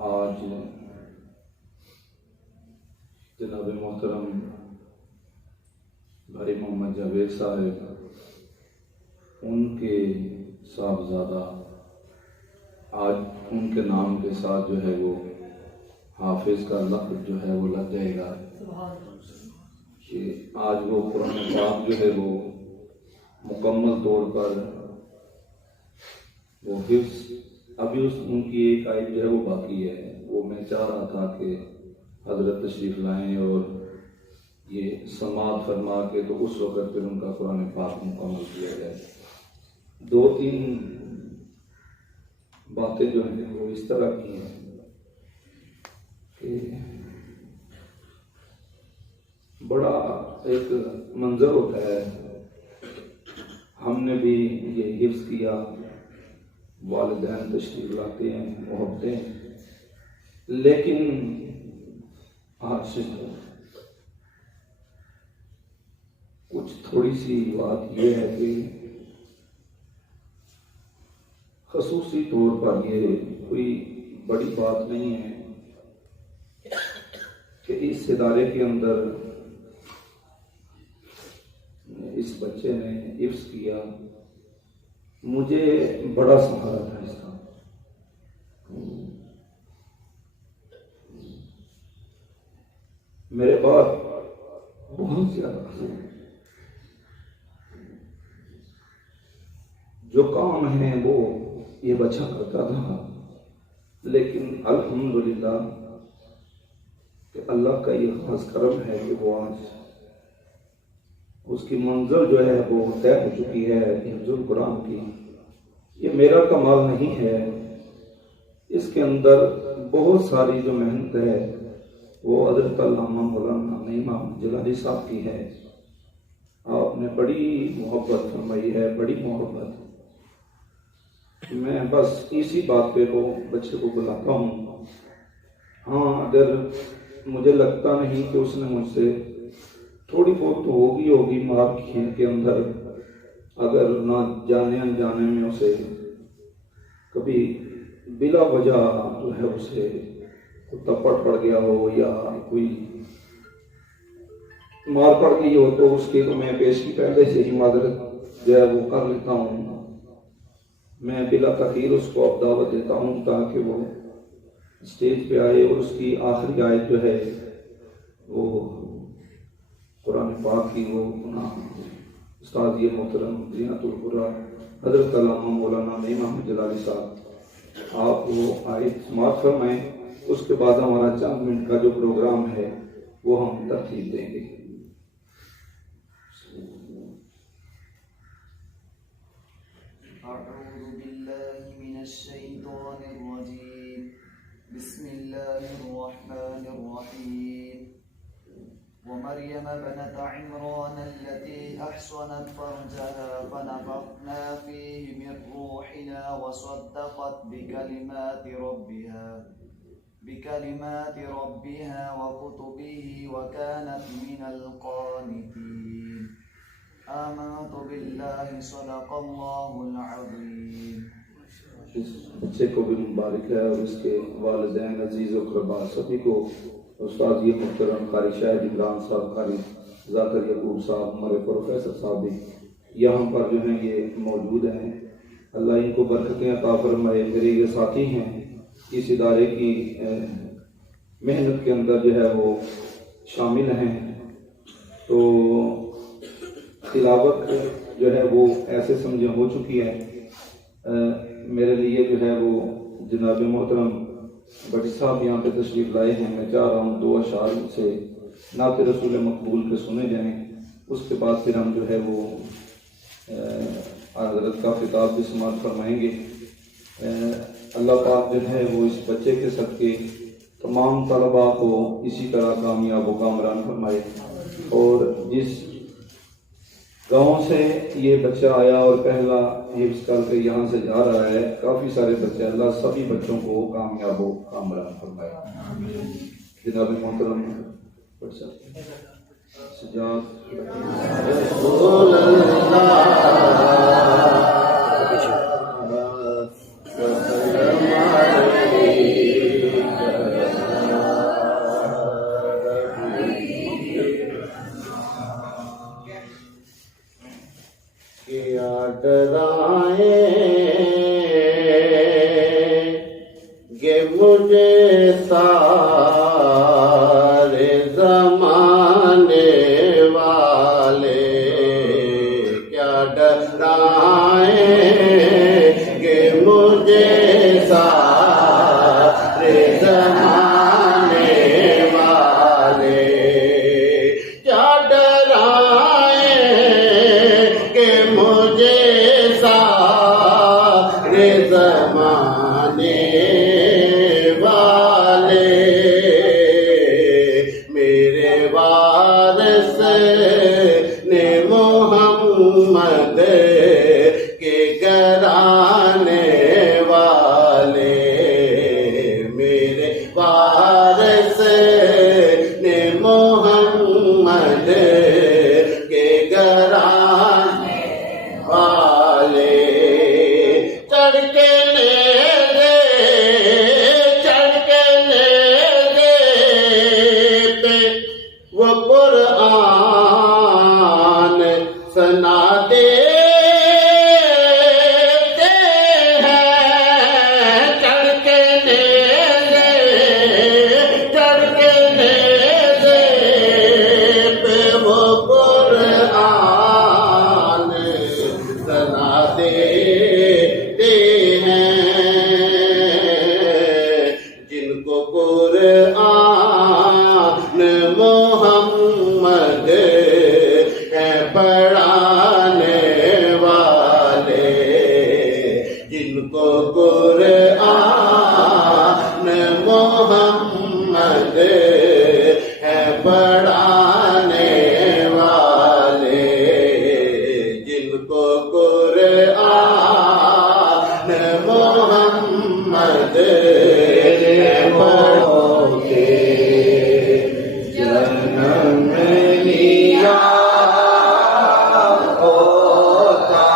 آج جناب محترم بھائی محمد جاوید صاحب ان کے صاحبزادہ آج ان کے نام کے ساتھ جو ہے وہ حافظ کا لقب جو ہے وہ لگ جائے گا کہ آج وہ قرآن پاک جو ہے وہ مکمل طور پر وہ حفظ ابھی ان کی ایک آیت جو ہے وہ باقی ہے، وہ میں چاہ رہا تھا کہ حضرت تشریف لائیں اور یہ سماعت فرما کے تو اس وقت پھر ان کا قرآن پاک مکمل کیا جائے۔ دو تین باتیں جو ہیں وہ اس طرح کی ہیں کہ بڑا ایک منظر ہوتا ہے، ہم نے بھی یہ حفظ کیا، والدین تشریف لاتے ہیں، محبتیں، لیکن آج سے کچھ تھوڑی سی بات یہ ہے کہ خصوصی طور پر یہ کوئی بڑی بات نہیں ہے کہ اس ادارے کے اندر اس بچے نے حفظ کیا، مجھے بڑا سہارا تھا اس کا۔ میرے بعد بہت زیادہ جو کام ہے وہ یہ بچہ کرتا تھا، لیکن الحمدللہ کہ اللہ کا یہ خاص کرم ہے کہ وہ آج اس کی منزل جو ہے وہ طے ہو چکی ہے حفظ القرآن کی۔ یہ میرا کمال نہیں ہے، اس کے اندر بہت ساری جو محنت ہے وہ حضرت علامہ مولانا نعیم احمد جلالی صاحب کی ہے۔ آپ نے بڑی محبت فرمائی ہے، بڑی محبت۔ میں بس اسی بات پہ وہ بچے کو بلاتا ہوں۔ ہاں، اگر مجھے لگتا نہیں کہ اس نے مجھ سے تھوڑی بہت تو ہوگی مار کھیل کے اندر، اگر نہ جانے انجانے میں اسے کبھی بلا وجہ جو ہے اسے تپڑ پڑ گیا ہو یا کوئی مار پڑ گئی ہو تو اس کی تو میں پیشگی پہلے سے ہی معذرت جو ہے وہ کر لیتا ہوں۔ میں بلا تاخیر اس کو اب دعوت دیتا ہوں تاکہ وہ اسٹیج پہ آئے اور اس کی آخری آیت جو ہے وہ قرآن پاک کی وہ استاد یہ محترم زینت القرآ حضرت علامہ مولانا نعیم احمد جلالی صاحب آپ وہ آیت سماعت فرمائیں، اس کے بعد ہمارا چند منٹ کا جو پروگرام ہے وہ ہم ترتیب دیں گے۔ اعوذ باللہ من الشیطان الرجیم، بسم اللہ الرحمن الرحیم۔ ومريم ابنة عمران التي أحصنت فرجها فنفخنا فيه من روحنا وصدقت بكلمات ربها وكتبه وكانت من القانتين آمنت بالله صدق الله العظيم۔ اس بچے کو بھی مبارک ہے اور اس کے والدین عزیز و اقربا سبھی کو، استاد یہ محترم قاری شاہد عمران صاحب، قاری ذاکر یعقوب صاحب، ہمارے پروفیسر صاحب بھی یہاں پر جو ہیں یہ موجود ہیں، اللہ ان کو برکتیں عطا فرمائے۔ میرے یہ ساتھی ہیں اس ادارے کی محنت کے اندر جو ہے وہ شامل ہیں، تو تلاوت جو ہے وہ ایسے سمجھے ہو چکی ہے۔ میرے لیے جو ہے وہ جناب محترم بٹی صاحب یہاں پہ تشریف لائے ہیں، میں چاہ رہا ہوں دو اشعار سے نعت رسول مقبول کے سنے جائیں، اس کے بعد پھر ہم جو ہے وہ حضرت کا خطاب بھی سماعت فرمائیں گے۔ اللہ پاک جو ہے وہ اس بچے کے صدقے تمام طلباء کو اسی طرح کامیاب و کامران فرمائے، اور جس گاؤں سے یہ بچہ آیا اور پہلا حفظ کر کے یہاں سے جا رہا ہے، کافی سارے بچے، اللہ سبھی بچوں کو کامیاب و کامران فرمائے۔ جناب محترم سجاد رسول اللہ کیا ڈرائیں گے مجھے سارے زمانے والے، کیا ڈرائیں گے مجھے سارے زمانے والے، کیا ڈرائیں گے مجھے سارے زمانے والے، میرے وارث نے محمد کے گھرانے والے، میرے وارث نے محمد کے گھرانے والے، چڑھ کے نیزے پہ وہ قرآن سنا دیتے ہیں، چڑھ کے نیزے پہ وہ قرآن سنا دیتے ہیں، جن کو قرآن محمد ہے پڑھانے والے، جن کو قرآن محمد ہے پڑھانے والے، جن کو قرآن محمد ہے پڑھانے، جنم لیا ہوتا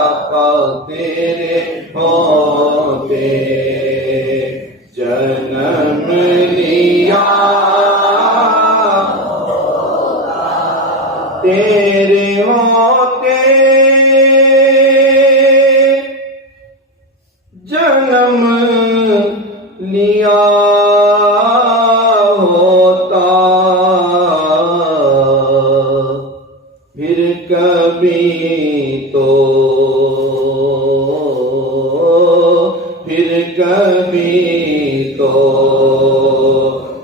آقا تیرے ہوتے، جنم لیا تیرے ہوتے، جنم لیا ہوتا پھر کبھی تو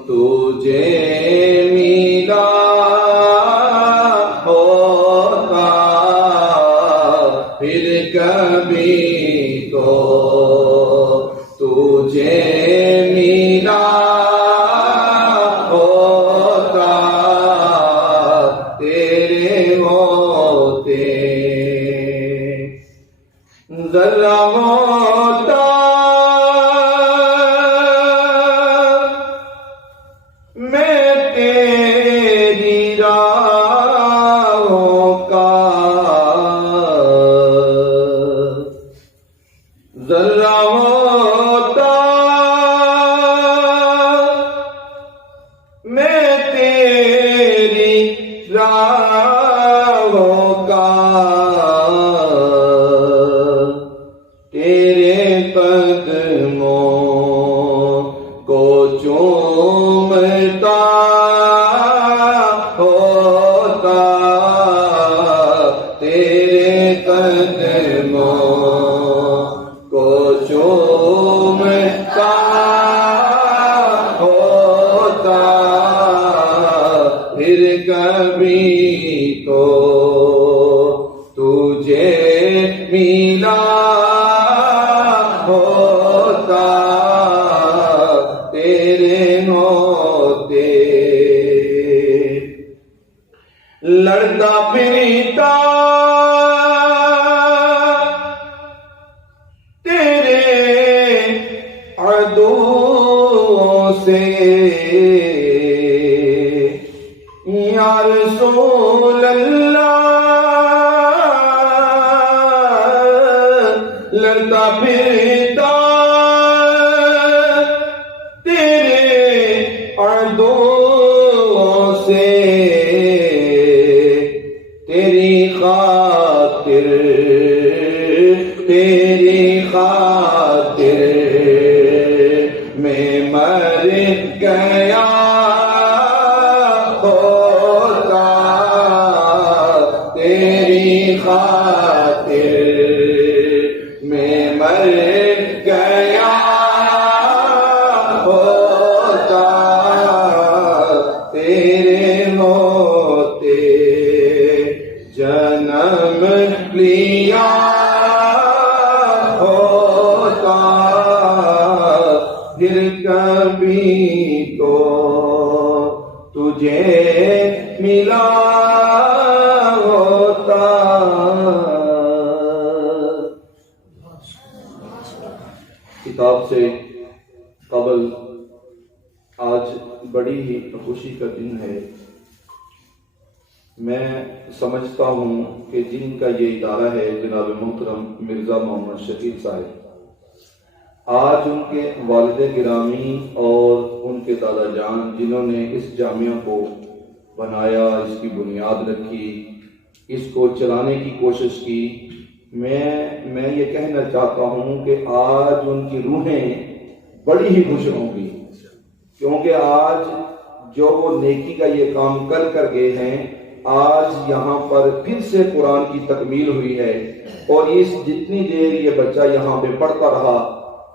تجھے ملا ہوتا، پھر کبھی تو تجھے ملا ہوتا، تیرے ہوتے ذرا ہوتا میں تیری راہوں کا، ذرا ہوتا میں تیری راہوں کا، تیرے قدموں کو چومتا ہوتا، تیرے قدموں کو چومتا ہوتا، پھر کبھی تو تجھے ملا ہوتا، تیرے ہوتے لڑتا پھرتا تیرے عدو سے، یا رسول اللہ لڑتا پھرتا تیرے عدو سے، تیری خاطر لیا ہوتا پھر کبھی تو تجھے ملا ہوتا. کتاب سے قبل آج بڑی ہی خوشی کا دن ہے. میں سمجھتا ہوں کہ جن کا یہ ادارہ ہے جناب محترم مرزا محمد شکیل صاحب، آج ان کے والد گرامی اور ان کے دادا جان جنہوں نے اس جامعہ کو بنایا، اس کی بنیاد رکھی، اس کو چلانے کی کوشش کی، میں یہ کہنا چاہتا ہوں کہ آج ان کی روحیں بڑی ہی خوش ہوں گی، کیونکہ آج جو وہ نیکی کا یہ کام کر گئے ہیں، آج یہاں پر پھر سے قرآن کی تکمیل ہوئی ہے. اور اس جتنی دیر یہ بچہ یہاں پہ پڑھتا رہا،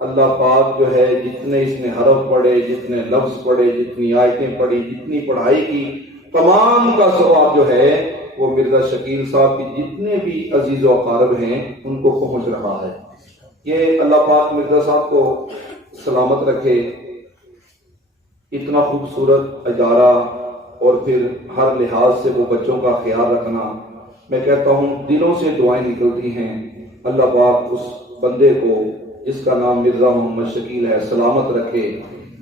اللہ پاک جو ہے جتنے اس نے حرف پڑھے، جتنے لفظ پڑھے، جتنی آیتیں پڑھی، جتنی پڑھائی کی، تمام کا ثواب جو ہے وہ مرزا شکیل صاحب کی جتنے بھی عزیز و اقارب ہیں ان کو پہنچ رہا ہے. یہ اللہ پاک مرزا صاحب کو سلامت رکھے. اتنا خوبصورت ادارہ اور پھر ہر لحاظ سے وہ بچوں کا خیال رکھنا، میں کہتا ہوں دلوں سے دعائیں نکلتی ہیں. اللہ پاک اس بندے کو جس کا نام مرزا محمد شکیل ہے سلامت رکھے.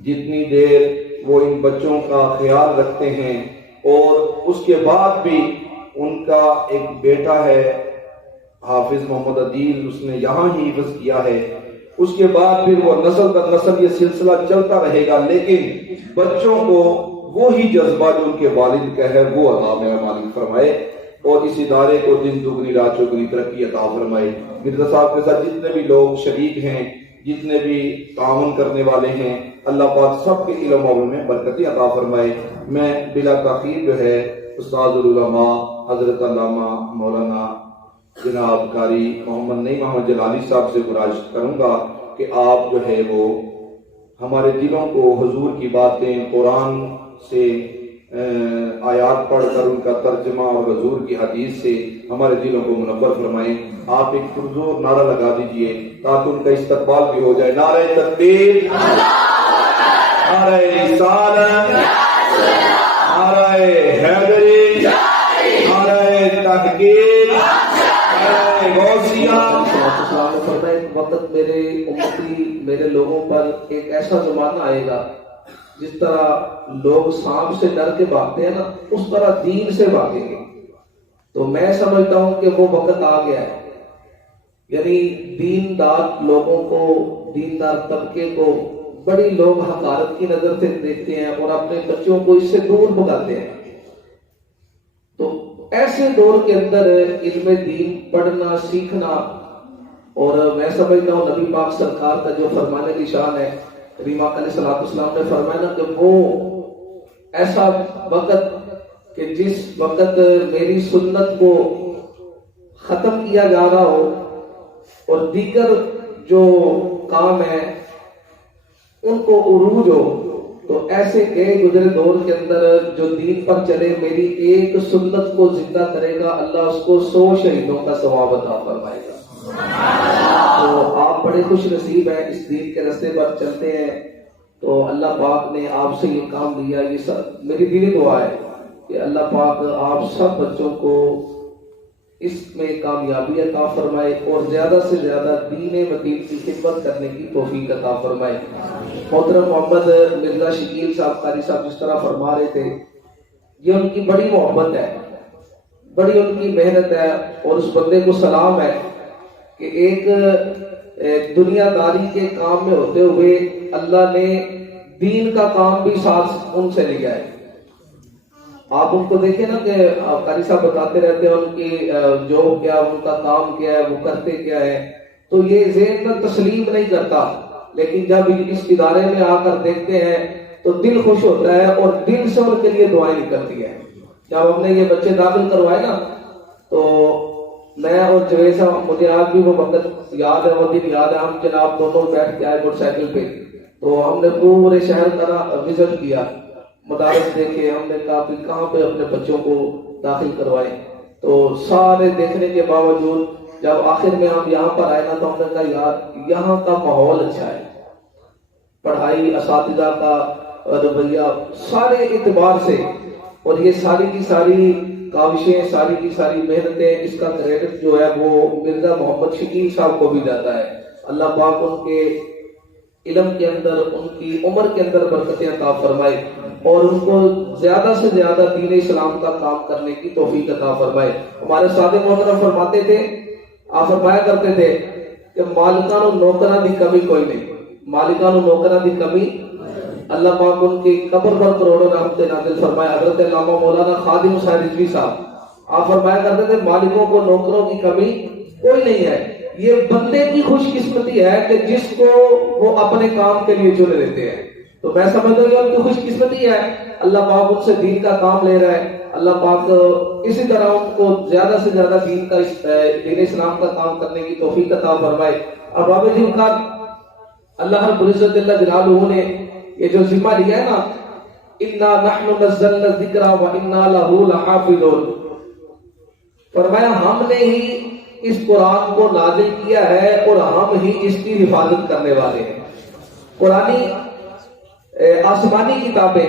جتنی دیر وہ ان بچوں کا خیال رکھتے ہیں، اور اس کے بعد بھی ان کا ایک بیٹا ہے حافظ محمد عدیل، اس نے یہاں ہی حفظ کیا ہے، اس کے بعد پھر وہ نسل در نسل یہ سلسلہ چلتا رہے گا، لیکن بچوں کو وہی جذبہ جو ان کے والد کا ہے وہ عطا میرا مالک فرمائے، اور اس ادارے کو دن دگنی رات چوگنی ترقی عطا فرمائے. مرزا صاحب کے ساتھ جتنے بھی لوگ شریک ہیں، جتنے بھی تعاون کرنے والے ہیں، اللہ پاک سب کے علم و عمل میں برکتیں عطا فرمائے. میں بلا تاخیر جو ہے استاد العلماء حضرت علامہ مولانا جناب قاری محمد نعیم احمد جلالی صاحب سے گزارش کروں گا کہ آپ جو ہے وہ ہمارے دلوں کو حضور کی باتیں قرآن سے آیات پڑھ کر ان کا ترجمہ اور حضور کی حدیث سے ہمارے دلوں کو منور فرمائیں. آپ ایک پرزور نعرہ لگا دیجئے تاکہ ان کا استقبال بھی ہو جائے. نعرہ تکبیر، نعرہ رسالت، نعرہ حیدری، نعرہ تحقیق، نعرہ غوثیہ. ایک وقت میرے امتی میرے لوگوں پر ایک ایسا زمانہ آئے گا جس طرح لوگ سانپ سے ڈر کے بھاگتے ہیں نا، اس طرح دین سے بھاگیں گے. تو میں سمجھتا ہوں کہ وہ وقت آ گیا ہے، یعنی دیندار لوگوں کو، دیندار طبقے کو بڑی لوگ حقارت کی نظر سے دیکھتے ہیں اور اپنے بچوں کو اس سے دور بھگاتے ہیں. تو ایسے دور کے اندر علم دین پڑھنا سیکھنا، اور میں سمجھتا ہوں نبی پاک سرکار کا جو فرمانے کی شان ہے، نبی پاک علیہ الصلوۃ والسلام نے فرمایا کہ وہ ایسا وقت کہ جس وقت میری سنت کو ختم کیا جا رہا ہو اور دیگر جو کام ہے ان کو عروج ہو، تو ایسے گئے گزرے دور کے اندر جو دین پر چلے، میری ایک سنت کو زندہ کرے گا، اللہ اس کو 100 شہیدوں کا ثواب عطا فرمائے گا. تو آپ بڑے خوش نصیب ہیں، اس دین کے راستے پر چلتے ہیں. تو اللہ پاک نے آپ سے یہ کام دیا. یہ سب میری دلی دعا ہے کہ اللہ پاک آپ سب بچوں کو اس میں کامیابی عطا فرمائے اور زیادہ سے زیادہ دین متین کی خدمت کرنے کی توفیق عطا فرمائے. محترم محمد مرزا شکیل صاحب قاری صاحب جس طرح فرما رہے تھے، یہ ان کی بڑی محبت ہے، بڑی ان کی محنت ہے، اور اس بندے کو سلام ہے کہ ایک دنیا داری کے کام میں ہوتے ہوئے اللہ نے دین کا کام بھی ساتھ ان سے لیا ہے. آپ ان کو دیکھیں نا کہ قاری صاحب بتاتے رہتے ہیں ان کی جو کیا ان کا کام کیا ہے، وہ کرتے کیا ہے، تو یہ ذہن میں تسلیم نہیں کرتا، لیکن جب اس ادارے میں آ کر دیکھتے ہیں تو دل خوش ہوتا ہے اور دل سے ان کے لیے دعائیں نکلتی ہیں. جب ہم نے یہ بچے داخل کروائے نا تو میں اور جوید صاحب، مجھے آج بھی وہ وقت یاد ہے، وہ دن یاد ہے، ہم جناب دونوں بیٹھ کے آئے موٹر سائیکل پہ، تو ہم نے پورے شہر کا وزٹ کیا، مدارس دیکھے، ہم نے کہا کہ کہاں پہ اپنے بچوں کو داخل کروائے. تو سارے دیکھنے کے باوجود جب آخر میں ہم یہاں پر آئے نا تو ہم نے کہا یار یہاں کا ماحول اچھا ہے، پڑھائی، اساتذہ کا رویہ، سارے اعتبار سے، اور یہ ساری کی ساری کاوشیں، ساری کی ساری محنتیں، اس کا کریڈٹ جو ہے وہ مرزا محمد شکیل صاحب کو بھی جاتا ہے۔ اللہ پاک ان کے علم کے اندر، ان کی عمر کے اندر برکتیں عطا فرمائے اور ان کو زیادہ سے زیادہ دین اسلام کا کام کرنے کی توفیق عطا فرمائے۔ ہمارے سادے محترم فرماتے تھے، آپ فرمایا کرتے تھے کہ مالکان و نوکراں دی کمی کوئی نہیں، مالکان و نوکراں دی کمی، اللہ پاک ان کی قبر پر کروڑوں رحمت نازل فرمائے۔ حضرت علامہ مولانا خادم حسین رضوی صاحب آپ فرمایا کرتے تھے مالکوں کو نوکروں کی کمی کوئی نہیں ہے، یہ بندے کی خوش قسمتی ہے کہ جس کو وہ اپنے کام کے لیے چن لیتے ہیں۔ تو میں سمجھتا ہوں کہ ان کی خوش قسمتی ہے، اللہ پاک ان سے دین کا کام لے رہا ہے، اللہ پاک اسی طرح ان کو زیادہ سے زیادہ دین اسلام کا کام کرنے کی توفیق عطا فرمائے۔ اب بابا جی کا اللہ رب العزت جل جلالہ نے یہ جو ذمہ لیا ہے نا، انا نحن نزلنا الذکر وانا لہ لحافظون، فرمایا ہم نے ہی اس قرآن کو نازل کیا ہے اور ہم ہی اس کی حفاظت کرنے والے ہیں۔ قرآنی آسمانی کتابیں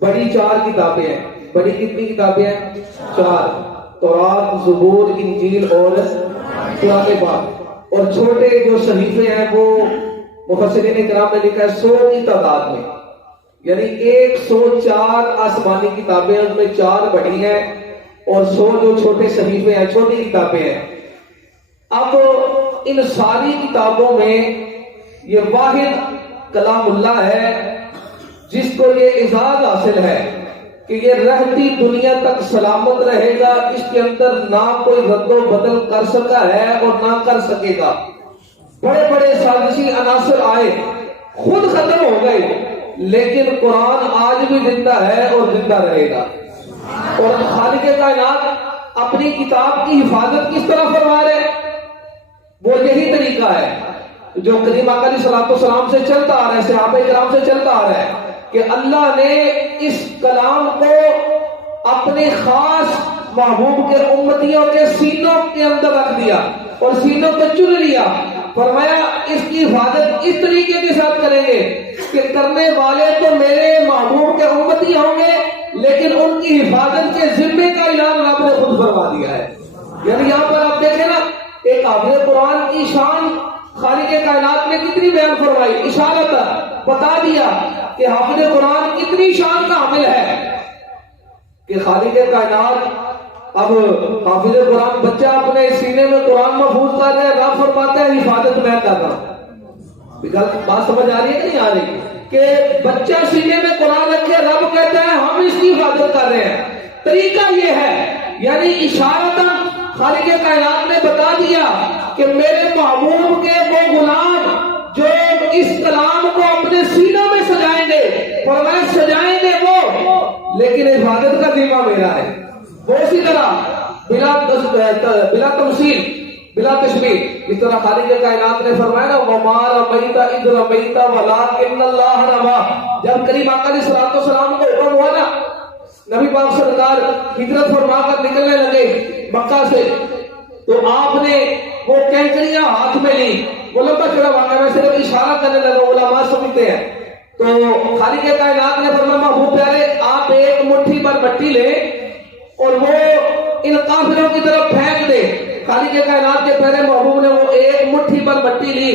بڑی 4 کتابیں ہیں، بڑی کتنی کتابیں ہیں؟ 4، تورات، زبور، انجیل اور قرآن پاک، اور چھوٹے جو صحیفے ہیں وہ مفسرین کرام نے لکھا ہے 100 کی تعداد میں، یعنی 104 آسمانی کتابیں، ان میں 4 بڑی ہیں اور 100 جو چھوٹے صحیفے ہیں، چھوٹی کتابیں ہیں۔ اب ان ساری کتابوں میں یہ واحد کلام اللہ ہے جس کو یہ اعزاز حاصل ہے کہ یہ رہتی دنیا تک سلامت رہے گا، اس کے اندر نہ کوئی رد و بدل کر سکا ہے اور نہ کر سکے گا۔ بڑے بڑے سازشی عناصر آئے، خود ختم ہو گئے، لیکن قرآن آج بھی زندہ ہے اور زندہ رہے گا۔ اور خالق کائنات اپنی کتاب کی حفاظت کس طرح فرما رہے ہیں؟ وہ یہی طریقہ ہے جو کریم آقا علیہ الصلوۃ والسلام سے چلتا آ رہا ہے، صحابہ کرام سے چلتا آ رہا ہے، کہ اللہ نے اس کلام کو اپنے خاص محبوب کے امتیوں کے سینوں کے اندر رکھ دیا اور سینوں کو چن لیا۔ فرمایا اس کی حفاظت اس طریقے کے ساتھ کریں گے کہ کرنے والے تو میرے محبوب کے امتی ہوں گے، لیکن ان کی حفاظت کے ذمے کا اعلان رب نے خود فرما دیا ہے۔ یعنی یہاں پر آپ دیکھیں نا، ایک حافظ قرآن کی شان خالق کائنات نے کتنی بیان فرمائی، اشارت بتا دیا کہ حافظ قرآن کتنی شان کا حامل ہے، کہ خالق کائنات اب حافظ قرآن بچہ اپنے سینے میں قرآن محفوظ کر رہا ہے، رب فرماتا ہے حفاظت میں کر رہا ہوں۔ بات سمجھ آ رہی ہے کہ نہیں آ رہی؟ کہ بچہ سینے میں قرآن رکھے، رب کہتا ہے ہم اس کی حفاظت کر رہے ہیں۔ طریقہ یہ ہے، یعنی اشارتاً خالق کائنات نے بتا دیا کہ میرے محبوب کے وہ غلام جو اس کلام کو اپنے سینوں میں سجائیں گے، فرمایا سجائیں گے وہ، لیکن حفاظت کا ذمہ میرا ہے۔ وہ اسی طرح بلا تمثیل، بلا تشبیہ، اس طرح خالق کائنات نے فرمایا نا وَمَا رَمَيْتَ إِذْ رَمَيْتَ وَلَٰكِنَّ اللَّهَ رَمَىٰ۔ جب کریم آقا علیہ الصلوۃ والسلام کو حکم ہوا نا، نبی پاک سرکار ہجرت فرما کر نکلنے لگے مکہ سے، تو آپ نے وہ کینکریاں ہاتھ میں لی، وہ لمبا چڑا واقعہ میں صرف اشارہ کرنے لگا، علماء سمجھتے ہیں۔ تو خالق کائنات نے فرمایا محبوب پیارے آپ ایک مٹھی پر مٹی لیں اور وہ ان کافروں کی طرف پھینک دے۔ خالق کائنات کے پیارے محبوب نے وہ ایک مٹھی پر مٹی لی،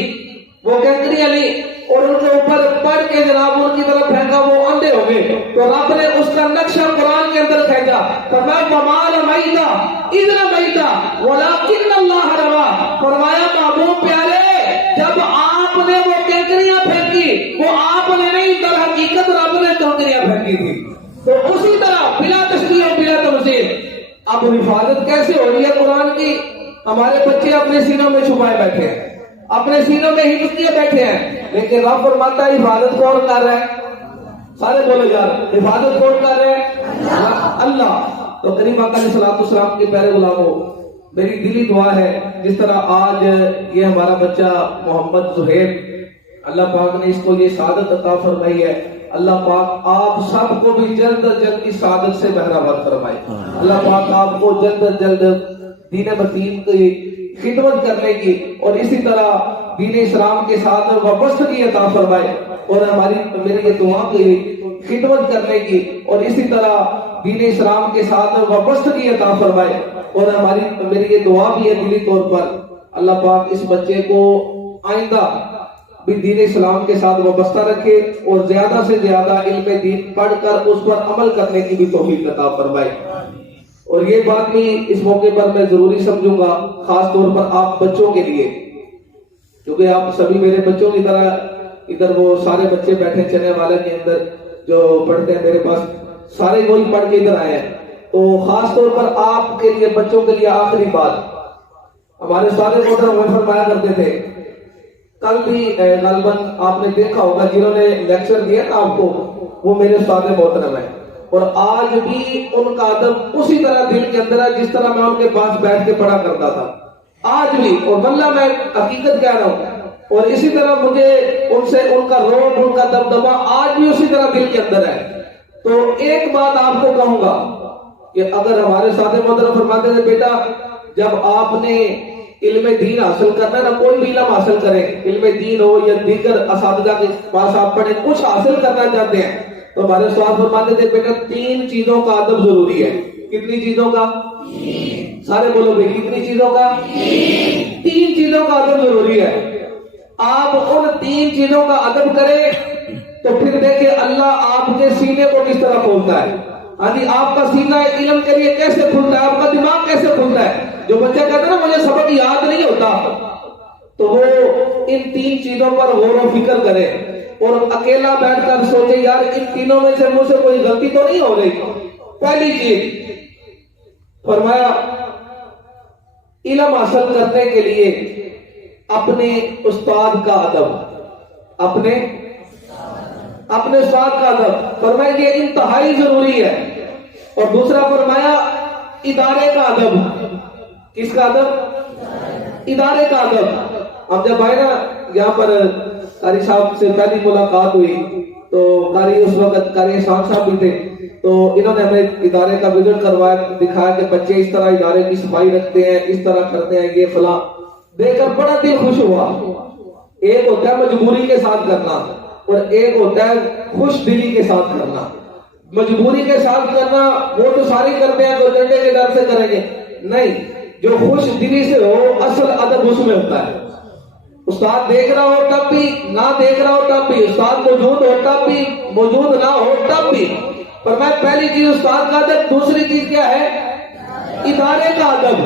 وہ کینکریاں لی اور ان کے اوپر پڑھ کے جناب ان کی طرف پھینکا، وہ اندھے ہو گئے۔ تو رب نے اس کا نقشہ قرآن کے اندر کھینچا، فرمایا وَمَا رَمَيْتَ إِذْ رَمَيْتَ وَلَٰكِنَّ اللَّهَ رَمَىٰ۔ فرمایا محبوب پیارے جب آپ نے وہ کینکریاں پھینکی، وہ آپ نے نہیں، در حقیقت رب نے کینکریاں پھینکی تھی۔ تو اسی طرح بلا تشبیہ و بلا تمثیل اب حفاظت کیسے ہو رہی ہے قرآن کی؟ ہمارے بچے اپنے سینوں میں چھپائے بیٹھے ہیں، اپنے سینوں میں حفظ کیے بیٹھے ہیں، لیکن رب فرماتا ہے حفاظت کون کر رہا ہے؟ سارے بولو یار، حفاظت کون کر رہے ہیں؟ اللہ۔ تو کریم آقا علیہ الصلوۃ والسلام کے پیارے غلاموں، میری دلی دعا ہے جس طرح آج یہ ہمارا بچہ محمد زہیب، اللہ پاک نے اس کو یہ سعادت عطا فرمائی ہے اللہ پاک آپ سب کو بھی جلد از جلد کی سعادت سے بہرامد فرمائے. اللہ پاک آپ کو جلد از جلد دین متین کی خدمت کرنے کی اور اسی طرح دین اسلام کے ساتھ وابستگی عطا فرمائے, اور میری یہ دعا کی خدمت کرنے کی اور اسی طرح دین اسلام کے ساتھ وابستگی عطا فرمائے. اور میری یہ دعا بھی ہے دلی طور پر, اللہ پاک اس بچے کو آئندہ بھی دین اسلام کے ساتھ وابستہ رکھے اور زیادہ سے زیادہ علم دین پڑھ کر اس پر عمل کرنے کی بھی توفیق عطا فرمائے. اور یہ بات بھی اس موقع پر میں ضروری سمجھوں گا, خاص طور پر آپ بچوں کے لیے, کیونکہ آپ سبھی میرے بچوں کی طرح ادھر وہ سارے بچے بیٹھے چنے والے کے اندر جو پڑھتے ہیں میرے پاس, سارے وہی پڑھ کے ادھر آئے ہیں. تو خاص طور پر آپ کے لیے, بچوں کے لیے آخری بات, ہمارے سارے محترم ہمیں فرمایا کرتے تھے, کل بھی غالباً آپ نے دیکھا ہوگا جنہوں نے لیکچر دیا نا آپ کو, وہ میرے استاد محترم ہیں, اور آج بھی ان کا ادب اسی طرح دل کے اندر ہے جس طرح میں ان کے پاس بیٹھ کے پڑھا کرتا تھا, آج بھی. اور واللہ میں حقیقت کہہ رہا ہوں, اور اسی طرح مجھے ان سے ان کا روب, ان کا دبدبا آج بھی اسی طرح دل کے اندر ہے. تو ایک بات آپ کو کہوں گا کہ اگر ہمارے ساتھ محترم فرماتے تھے بیٹا جب آپ نے علم دین حاصل کرنا ہے نا, کوئی بھی علم حاصل کریں, علم دین ہو یا دیگر اساتذہ کے پاس آپ پڑھیں, کچھ حاصل کرنا چاہتے ہیں تو ہمارے استاد فرماتے تھے بیٹا 3 چیزوں کا ادب ضروری ہے. کتنی چیزوں کا؟ سارے بولو بھائی, کتنی چیزوں کا؟ 3 چیزوں کا ادب ضروری ہے. آپ ان 3 چیزوں کا ادب کریں تو پھر دیکھیں اللہ آپ کے سینے کو کس طرح کھولتا ہے. ہاں جی, آپ کا سینہ علم کے لیے کیسے کھلتا ہے, آپ کا دماغ کیسے کھلتا ہے. جو بچہ کہتا ہے نا مجھے سبق یاد نہیں ہوتا, تو وہ ان 3 چیزوں پر غور و فکر کرے اور اکیلا بیٹھ کر سوچے یار ان تینوں میں سے مجھ سے کوئی غلطی تو نہیں ہو رہی. پہلی چیز فرمایا علم حاصل کرنے کے لیے اپنے استاد کا ادب, اپنے استاد کا ادب فرمایا یہ انتہائی ضروری ہے. اور دوسرا فرمایا ادارے کا ادب. کس کا ادب؟ ادارے کا ادب. اب جب آئے نا یہاں پر قاری صاحب سے پہلی ملاقات ہوئی تو قاری اس وقت قاری احسان صاحب بھی تھے, تو انہوں نے ہمیں ادارے کا وزٹ کروایا, دکھایا کہ بچے اس طرح ادارے کی صفائی رکھتے ہیں, اس طرح کرتے ہیں, یہ فلاں. دیکھ کر بڑا دل خوش ہوا. ایک ہوتا ہے مجبوری کے ساتھ کرنا اور ایک ہوتا ہے خوش دلی کے ساتھ کرنا. مجبوری کے ساتھ کرنا وہ تو ساری کرتے ہیں تو ڈنڈے کے ڈر سے کریں گے, نہیں, جو خوش دلی سے ہو اصل ادب اس میں ہوتا ہے. استاد دیکھ رہا ہو تب بھی, نہ دیکھ رہا ہو تب بھی, استاد موجود ہو تب بھی, موجود نہ ہو تب بھی. پر میں پہلی چیز استاد کا ادب, دوسری چیز کیا ہے؟ ادارے کا ادب,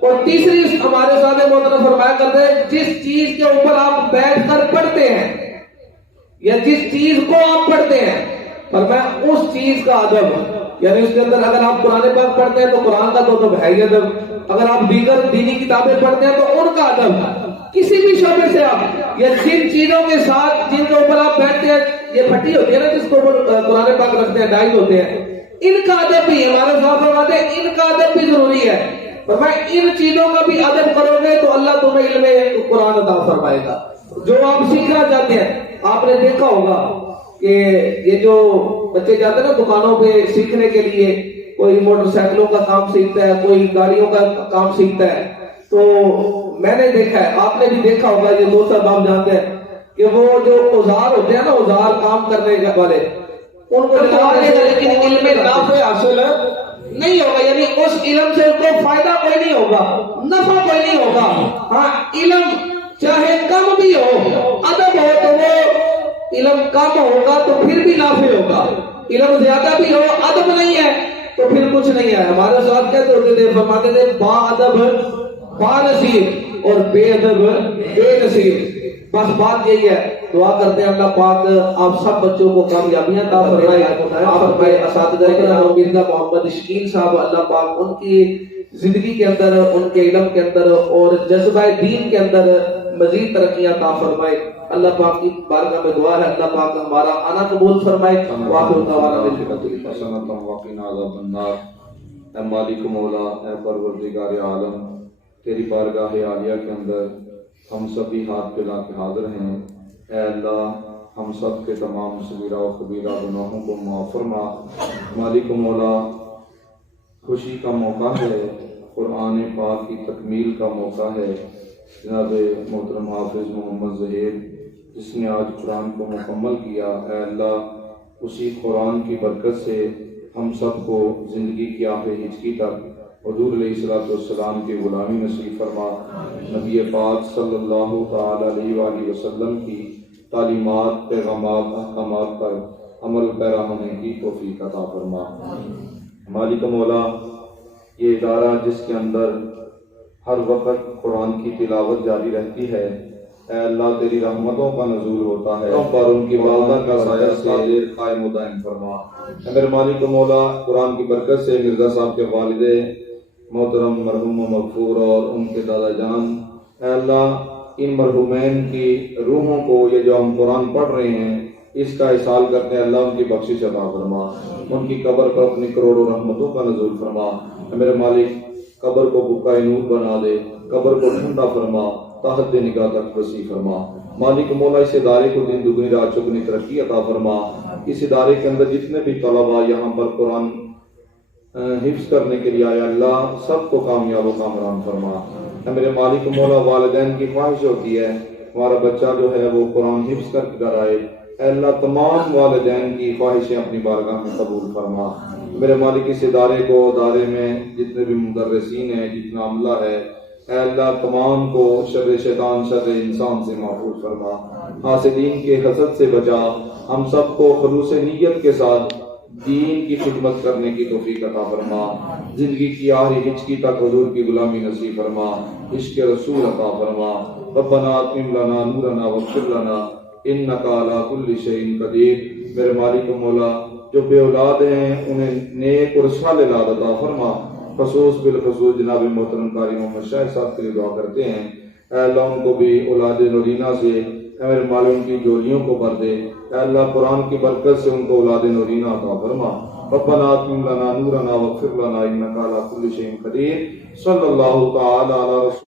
اور تیسری ہمارے ساتھ محترم فرمایا کرتے ہیں جس چیز کے اوپر آپ بیٹھ کر پڑھتے ہیں یا جس چیز کو آپ پڑھتے ہیں فرمایا اس چیز کا ادب. یعنی اس کے اندر اگر آپ قرآن پاک پڑھتے ہیں تو قرآن کا تو ادب ہے ہی ادب, اگر آپ دیگر دینی کتابیں پڑھتے ہیں تو ان کا ادب. کسی بھی شعبے سے آپ یا جن چیزوں کے ساتھ جن کے اوپر آپ بیٹھتے ہیں, یہ پھٹی ہوتی ہے نا جس کو قرآن پاک رکھتے ہیں, ڈائز ہوتے ہیں, ان کا ادب بھی ہمارے ساتھ فرماتے ہیں ان کا ادب بھی ضروری ہے. فرمایا ان چیزوں کا بھی ادب کرو گے تو اللہ تمہیں علم قرآن عطا فرمائے گا. جو آپ سیکھنا چاہتے ہیں, آپ نے دیکھا ہوگا کہ یہ جو بچے جاتے ہیں نا دکانوں پہ سیکھنے کے لیے, کوئی موٹر سائیکلوں کا کام سیکھتا ہے, کوئی گاڑیوں کا کام سیکھتا ہے, تو میں نے دیکھا ہے, آپ نے بھی دیکھا ہوگا, یہ دوست صاحب جانتے ہیں کہ وہ جو اوزار ہوتے ہیں نا, اوزار کام کرنے والے, ان کو چلانے کا لیکن علم نافع حاصل نہیں ہوگا. یعنی اس علم سے کو فائدہ کوئی نہیں ہوگا, نفع کوئی نہیں ہوگا. ہاں, علم چاہے کم بھی ہو, ادب ہو تو وہ علم کم ہوگا تو پھر بھی نافع ہوگا, علم زیادہ بھی ہو ادب نہیں ہے تو پھر کچھ نہیں ہے. ہمارے ساتھ کہتے ہوتے تھے, فرماتے تھے با ادب با نصیب اور بے ادب بے نصیب. بس بات یہی ہے. دعا کرتے ہیں اللہ پاک آپ سب بچوں کو کامیابیاں عطا فرمائے. آپ فرمائے اساتذہ کرام مرزا محمد شکیل صاحب, اللہ پاک ان کی زندگی کے اندر, ان کے علم کے اندر اور جذبہ دین کے اندر مزید ترقیاں عطا فرمائے. اللہ پاک کی بارگاہ میں دعا ہے اللہ پاک ہمارا آنا قبول فرمائے. وآخر دعوانا حسنۃ وقنا عذاب النار. اے مالک مولا, اے پروردگار عالم, تیری بارگاہ عالیہ کے اندر ہم سبھی ہاتھ پھیلا کے حاضر ہیں. اے اللہ, ہم سب کے تمام صغیرہ و کبیرہ گناہوں کو معاف فرما۔ مالک و مولا، خوشی کا موقع ہے، قرآن پاک کی تکمیل کا موقع ہے۔ جناب محترم حافظ محمد ظہیر جس نے آج قرآن کو مکمل کیا، اے اللہ اسی قرآن کی برکت سے ہم سب کو زندگی کی آخری ہچکی تک حضور علیہ السلام کی غلامی نصیب فرما۔ نبی پاک صلی اللہ تعالی علیہ وآلہ وسلم کی تعلیمات، پیغامات، احکامات پر عمل پیرا ہونے کی توفیق عطا فرما۔ مالک مولا، یہ ادارہ جس کے اندر ہر وقت قرآن کی تلاوت جاری رہتی ہے، اے اللہ تیری رحمتوں کا نزول ہوتا ہے اور ان کی والدہ کا سایہ سے قائم و دائم فرما۔ اے میرے مالک مولا، قرآن کی برکت سے مرزا صاحب کے والدے محترم مرحوم و مغفور اور ان کے دادا جان، اے اللہ ان مرحومین کی روحوں کو یہ جو ہم قرآن پڑھ رہے ہیں اس کا احسال کرتے ہیں، اللہ ان کی بخشش عطا فرما، ان کی قبر پر اپنی کروڑوں رحمتوں کا نزول فرما۔ اے میرے مالک، قبر کو بقائے نور بنا دے، قبر کو ٹھنڈا فرما، تحت نگاہ تک وسیع فرما۔ مالک مولا، اس ادارے کو دن دگنی رات چگنی ترقی عطا فرما۔ اس ادارے کے اندر جتنے بھی طلباء یہاں پر قرآن حفظ کرنے کے لیے آیا، اللہ سب کو کامیاب و کامران فرما۔ اے میرے مالک مولا، والدین کی خواہش ہوتی ہے ہمارا بچہ جو ہے وہ قرآن حفظ کر کے گھر آئے، اے اللہ تمام والدین کی خواہشیں اپنی بارگاہ میں قبول فرما۔ میرے مالک، اس ادارے کو، ادارے میں جتنے بھی مدرسین ہیں، جتنا عملہ ہے، اے اللہ تمام کو شر شیطان، شر انسان سے محفوظ فرما، حاسدین کے حسد سے بچا، ہم سب کو خلوص نیت کے ساتھ دین کی خدمت کرنے کی توفیق عطا فرما، زندگی کی آخری ہچکی تک حضور کی غلامی نصیب فرما، عشق رسول عطا فرما۔ ربنا اتمم لنا نورنا واغفر لنا انک علی کل شیء قدیر۔ میرے مالک و مولا، جو بے اولاد ہیں انہیں نیک اور صالح اولاد عطا فرما، خصوص بالخصوص جناب محترم قاری محمد شاہ صاحب کے لیے دعا کرتے ہیں، اے اللہ ان کو بھی اولاد نورینہ سے، اے میرے مالک ان کی جولیوں کو بھر دے، اے اللہ قرآن کی برکت سے ان کو اولاد نورینہ عطا فرما۔ ربنا اتمم لنا نورنا واغفر لنا انک علی کل شیء قدیر۔ صلی اللہ تعالی علی رسول